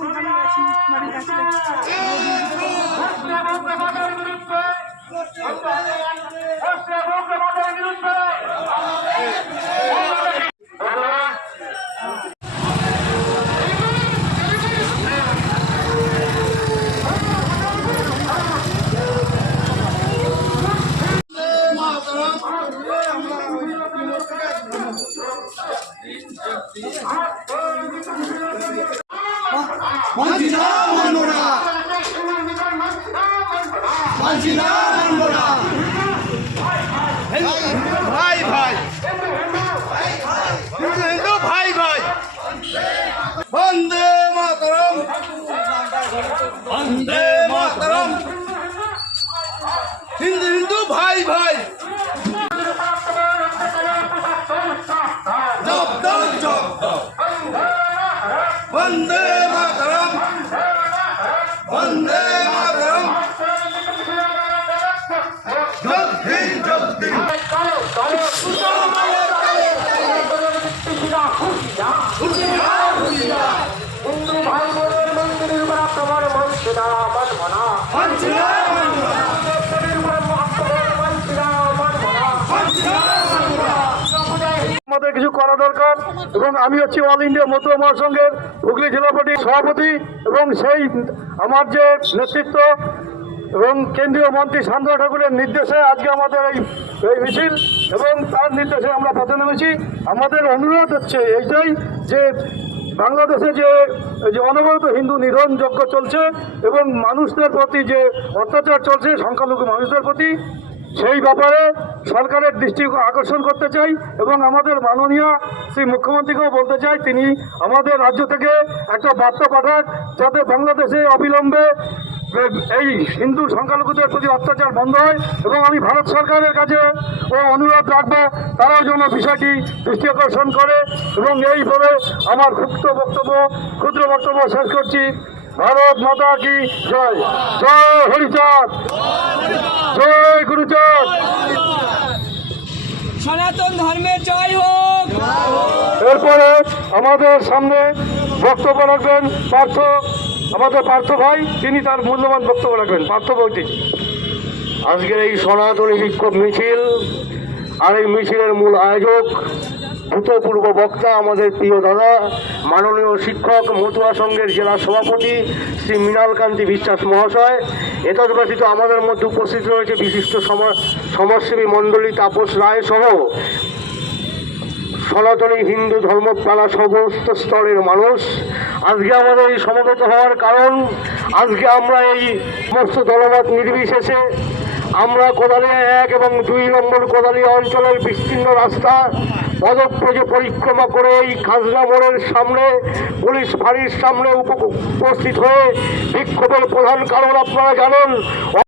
ওখানে গেছি, বাড়ির কাছে। মানছি না, মানব না, মানছি না, মানব না। ভাই ভাই, হিন্দু ভাই ভাই, বন্দে মাতরম, বন্দে মাতরম, হিন্দু হিন্দু ভাই ভাই, জব দাও জব দাও, বন্দে মাতরম, বন্দে মাতরম, জব দিন জব দিন। হিন্দু ভাই বোনের মন্দিরের উপর আক্রমণ মানছি না, মানব না। মানছি না, মানব না, মন্দিরের উপর আক্রমণ মানছি না, মানব না। মানছি না, মানব না। আমাদের কিছু করা দরকার এবং আমি হচ্ছি অল ইন্ডিয়া মতুয়া মহাসংঘের হুগলি জেলা পার্টির সভাপতি এবং সেই আমার যে নেতৃত্ব এবং কেন্দ্রীয় মন্ত্রী শান্তনু ঠাকুরের নির্দেশে আজকে আমাদের এই মিছিল এবং তার নির্দেশে আমরা পথে নেমেছি। আমাদের অনুরোধ হচ্ছে এইটাই যে বাংলাদেশে যে অনবরত হিন্দু নিধন যজ্ঞ চলছে এবং মানুষদের প্রতি যে অত্যাচার চলছে সংখ্যালঘু মানুষদের প্রতি, সেই ব্যাপারে সরকারের দৃষ্টি আকর্ষণ করতে চাই এবং আমাদের মাননীয় শ্রী মুখ্যমন্ত্রীকেও বলতে চাই তিনি আমাদের রাজ্য থেকে একটা বার্তা পাঠাক যাতে বাংলাদেশে অবিলম্বে এই হিন্দু সংখ্যালঘুদের প্রতি অত্যাচার বন্ধ হয়। এবং আমি ভারত সরকারের কাছে অনুরোধ রাখবো তারাও যেন বিষয়টি দৃষ্টি আকর্ষণ করে এবং এই বলে আমার ক্ষুদ্র বক্তব্য শেষ করছি। ভারত মাতা কি জয়, জয় হরিচাঁদ, জয় গুরুচাঁদ, সনাতন ধর্মের জয় হোক। এরপরে আমাদের সামনে বক্তব্য রাখবেন আমাদের পার্থ ভাই, তিনি তার মূল্যবান বক্তব্য রাখবেন। পার্থ ভৌতিক। আজকের এই সনাতনী বিক্ষোভ মিছিল আর এই মিছিলের মূল আয়োজক ভূতপূর্ব বক্তা আমাদের প্রিয় দাদা মাননীয় শিক্ষক মতুয়া সংঘের জেলা সভাপতি শ্রী মৃণালকান্তি বিশ্বাস মহাশয়। এতদ ব্যতীত আমাদের মধ্যে উপস্থিত রয়েছে বিশিষ্ট সমাজসেবী মণ্ডলী তাপস রায় সহ সনাতনী হিন্দু ধর্মপ্রাণা সমস্ত স্তরের মানুষ। আজকে আমাদের এই সমবেত হওয়ার কারণ, আজকে আমরা এই সমস্ত দলমত নির্বিশেষে আমরা কোদালিয়া 1 এবং 2 নম্বর কোদালিয়া অঞ্চলের বিস্তীর্ণ রাস্তা পদব্রজে পরিক্রমা করে এই খাজনা মোড়ের সামনে পুলিশ ফাঁড়ির সামনে উপস্থিত হয়ে বিক্ষোভের প্রধান কারণ আপনারা জানেন।